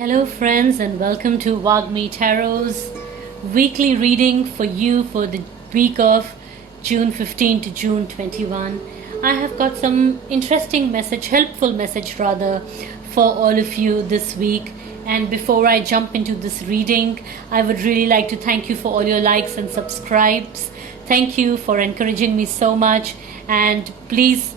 Hello, friends, and welcome to Wagmi Tarot's weekly reading for you for the week of June 15 to June 21. I have got some interesting message, helpful message rather, for all of you this week. And before I jump into this reading, I would really like to thank you for all your likes and subscribes. Thank you for encouraging me so much, and please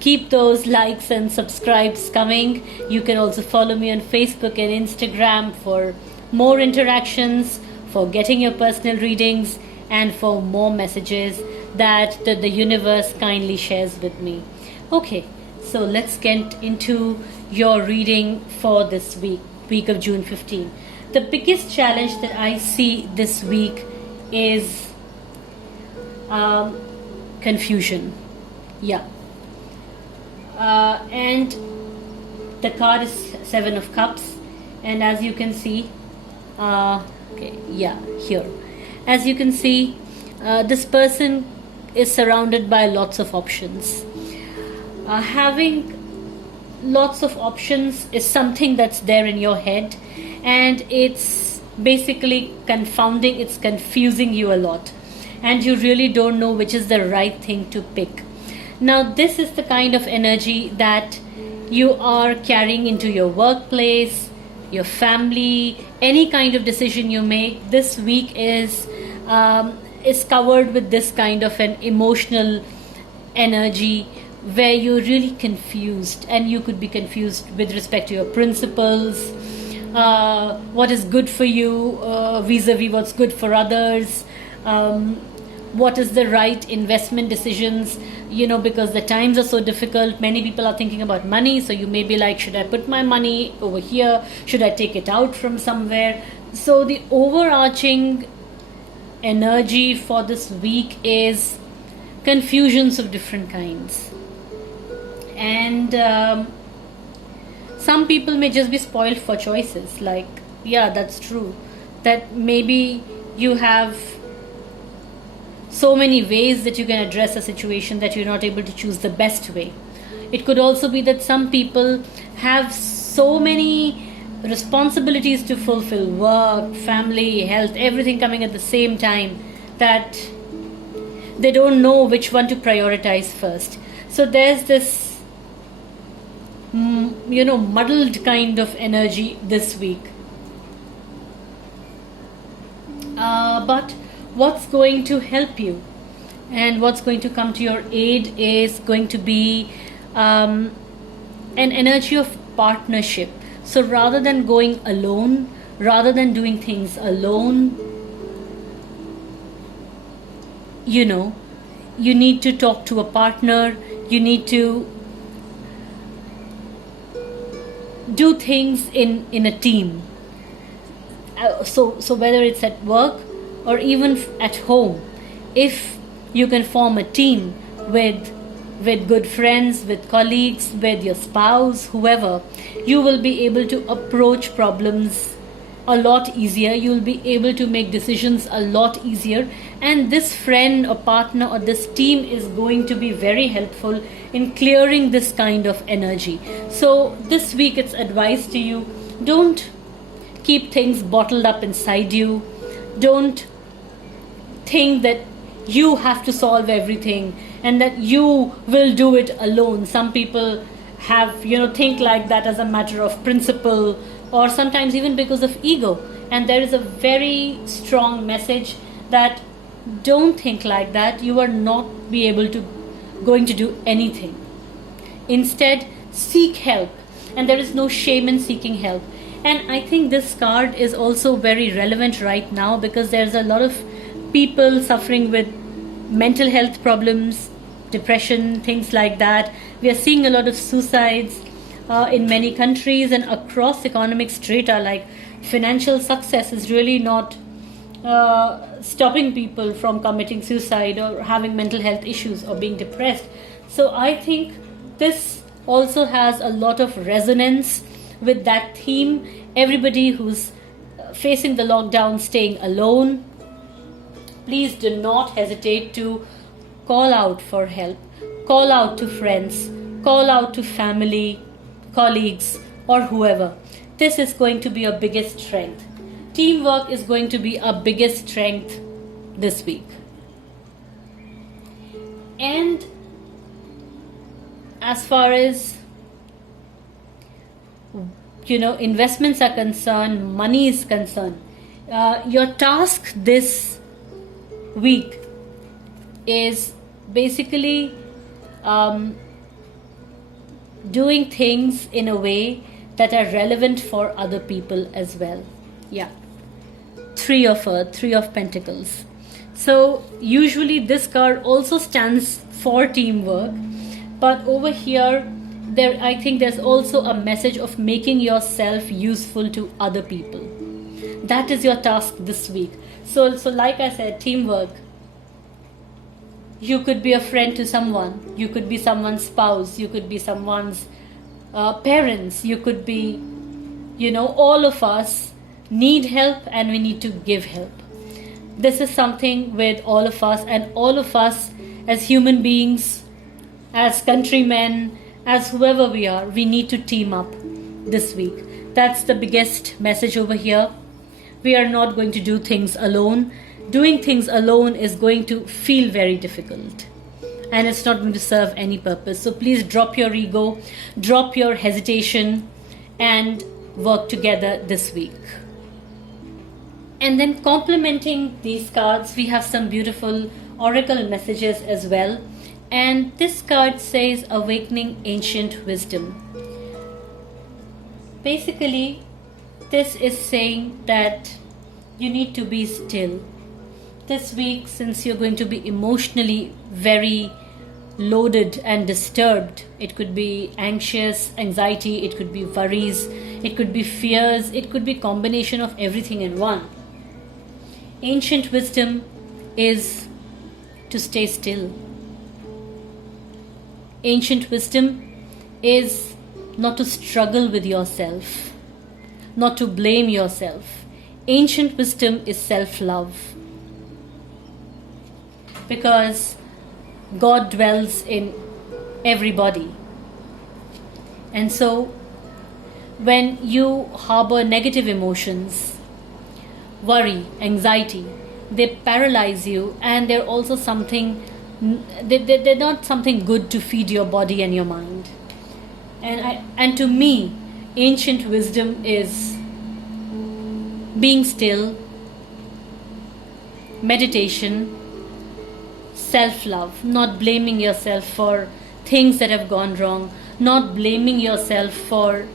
keep those likes and subscribes coming. You can also follow me on Facebook and Instagram for more interactions, for getting your personal readings, and for more messages that the universe kindly shares with me. Okay, so let's get into your reading for this week of June 15. The biggest challenge that I see this week is confusion. Yeah. And the card is Seven of Cups, and as you can see, here, as you can see, this person is surrounded by lots of options. Having lots of options is something that's there in your head, and it's basically confounding, it's confusing you a lot, and you really don't know which is the right thing to pick. Now, this is the kind of energy that you are carrying into your workplace, your family, any kind of decision you make. This week is covered with this kind of an emotional energy where you're really confused, and you could be confused with respect to your principles, what is good for you vis-a-vis what's good for others, what is the right investment decisions, because the times are so difficult. Many people are thinking about money, so you may be like, should I put my money over here, should I take it out from somewhere? So the overarching energy for this week is confusions of different kinds, and some people may just be spoiled for choices. That's true, that maybe you have so many ways that you can address a situation that you're not able to choose the best way. It could also be that some people have so many responsibilities to fulfill, work, family, health, everything coming at the same time, that they don't know which one to prioritize first. So there's this muddled kind of energy this week. But what's going to help you and what's going to come to your aid is going to be an energy of partnership. So rather than going alone, rather than doing things alone, you need to talk to a partner, you need to do things in a team. So whether it's at work or even at home, if you can form a team with good friends, with colleagues, with your spouse, whoever, you will be able to approach problems a lot easier. You will be able to make decisions a lot easier, and this friend or partner or this team is going to be very helpful in clearing this kind of energy. So this week it's advised to you, don't keep things bottled up inside you. Don't think that you have to solve everything and that you will do it alone. Some people have, think like that as a matter of principle, or sometimes even because of ego. And there is a very strong message that don't think like that. You are not going to do anything. Instead, seek help. And there is no shame in seeking help. And I think this card is also very relevant right now, because there's a lot of people suffering with mental health problems, depression, things like that. We are seeing a lot of suicides in many countries and across economic strata. Like, financial success is really not stopping people from committing suicide or having mental health issues or being depressed. So I think this also has a lot of resonance with that theme. Everybody who's facing the lockdown, staying alone, please do not hesitate to call out for help, call out to friends, call out to family, colleagues, or whoever. this is going to be your biggest strength. Teamwork is going to be our biggest strength this week. And as far as investments are concerned, money is concerned, your task this week is basically doing things in a way that are relevant for other people as well. Yeah. Three of Pentacles. So usually this card also stands for teamwork, but over here I think there's also a message of making yourself useful to other people. That is your task this week. So like I said, teamwork. You could be a friend to someone. You could be someone's spouse. You could be someone's parents. You could be, all of us need help and we need to give help. This is something with all of us, and all of us as human beings, as countrymen, as whoever we are, we need to team up this week. That's the biggest message over here. We are not going to do things alone. Doing things alone is going to feel very difficult, and it's not going to serve any purpose. So please drop your ego, drop your hesitation, and work together this week. And then complementing these cards, we have some beautiful oracle messages as well. And this card says awakening ancient wisdom. Basically, this is saying that you need to be still. This week, since you're going to be emotionally very loaded and disturbed, it could be anxious, anxiety, it could be worries, it could be fears, it could be combination of everything in one. Ancient wisdom is to stay still. Ancient wisdom is not to struggle with yourself, not to blame yourself. Ancient wisdom is self-love, because God dwells in everybody. And so when you harbor negative emotions, worry, anxiety, they paralyze you, and they're also something, they're not something good to feed your body and your mind. And to me, ancient wisdom is being still, meditation, self-love, not blaming yourself for things that have gone wrong, not blaming yourself for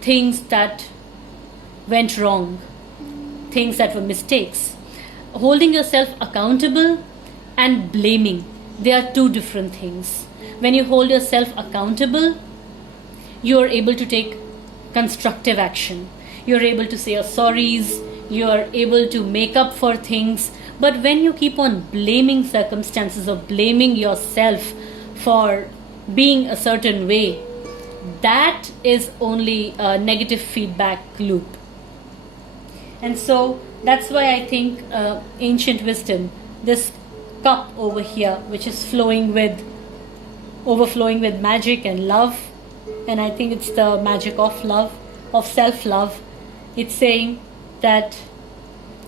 things that went wrong, things that were mistakes. Holding yourself accountable and blaming, they are two different things. When you hold yourself accountable, you are able to take constructive action. You are able to say your sorries, you are able to make up for things. But when you keep on blaming circumstances or blaming yourself for being a certain way, that is only a negative feedback loop. And so that's why I think ancient wisdom, this cup over here, which is overflowing with magic and love, and I think it's the magic of love, of self-love. It's saying that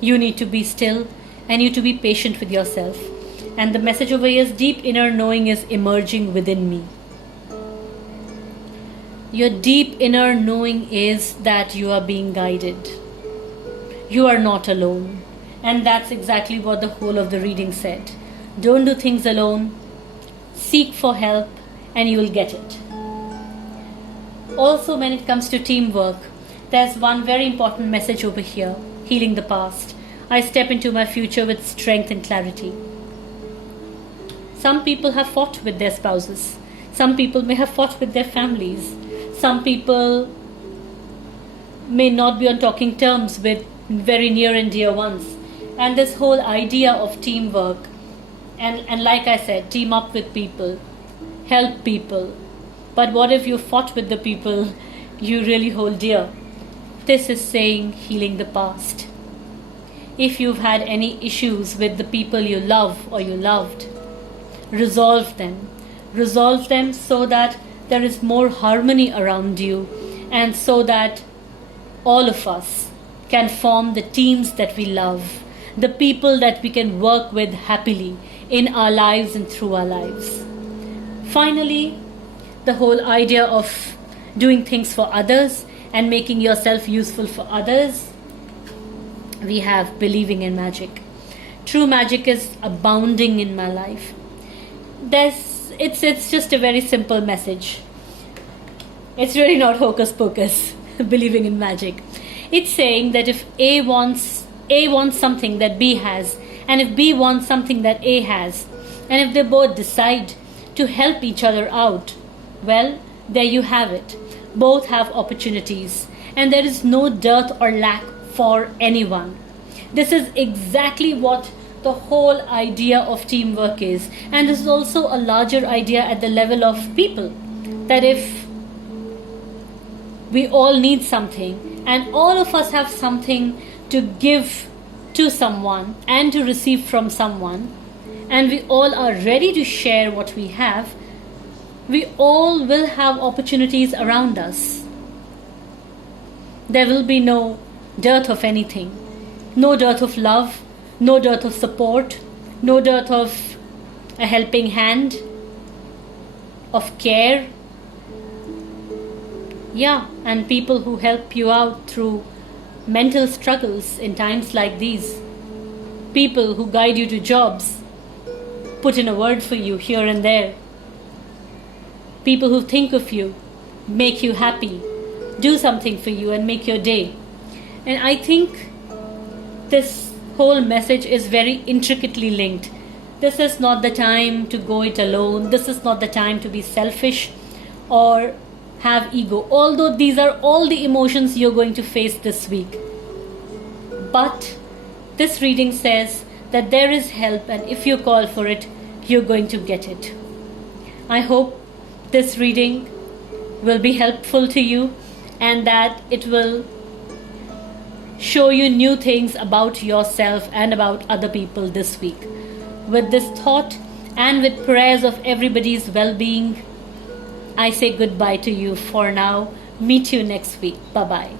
you need to be still and you to be patient with yourself. And the message over here is deep inner knowing is emerging within me. Your deep inner knowing is that you are being guided. You are not alone. And that's exactly what the whole of the reading said. Don't do things alone. Seek for help and you will get it. Also, when it comes to teamwork, there's one very important message over here, healing the past. I step into my future with strength and clarity. Some people have fought with their spouses. Some people may have fought with their families. Some people may not be on talking terms with very near and dear ones. And this whole idea of teamwork, and like I said, team up with people, help people. But what if you fought with the people you really hold dear? This is saying healing the past. If you've had any issues with the people you love or you loved, resolve them. Resolve them so that there is more harmony around you, and so that all of us can form the teams that we love, the people that we can work with happily in our lives and through our lives. Finally, the whole idea of doing things for others and making yourself useful for others, we have believing in magic. True magic is abounding in my life. It's just a very simple message. It's really not hocus pocus, believing in magic. It's saying that if A wants something that B has, and if B wants something that A has, and if they both decide to help each other out, well, there you have it. Both have opportunities, and there is no dearth or lack for anyone. This is exactly what the whole idea of teamwork is, and this is also a larger idea at the level of people, that if we all need something and all of us have something to give to someone and to receive from someone, and we all are ready to share what we have, we all will have opportunities around us. There will be no dearth of anything, no dearth of love, no dearth of support, no dearth of a helping hand, of care. Yeah, and people who help you out through mental struggles in times like these. People who guide you to jobs, put in a word for you here and there. People who think of you, make you happy, do something for you and make your day. And I think this whole message is very intricately linked. This is not the time to go it alone. This is not the time to be selfish or have ego, although these are all the emotions you're going to face this week. But this reading says that there is help, and if you call for it, you're going to get it. I hope this reading will be helpful to you and that it will show you new things about yourself and about other people this week. With this thought and with prayers of everybody's well-being, I say goodbye to you for now. Meet you next week. Bye-bye.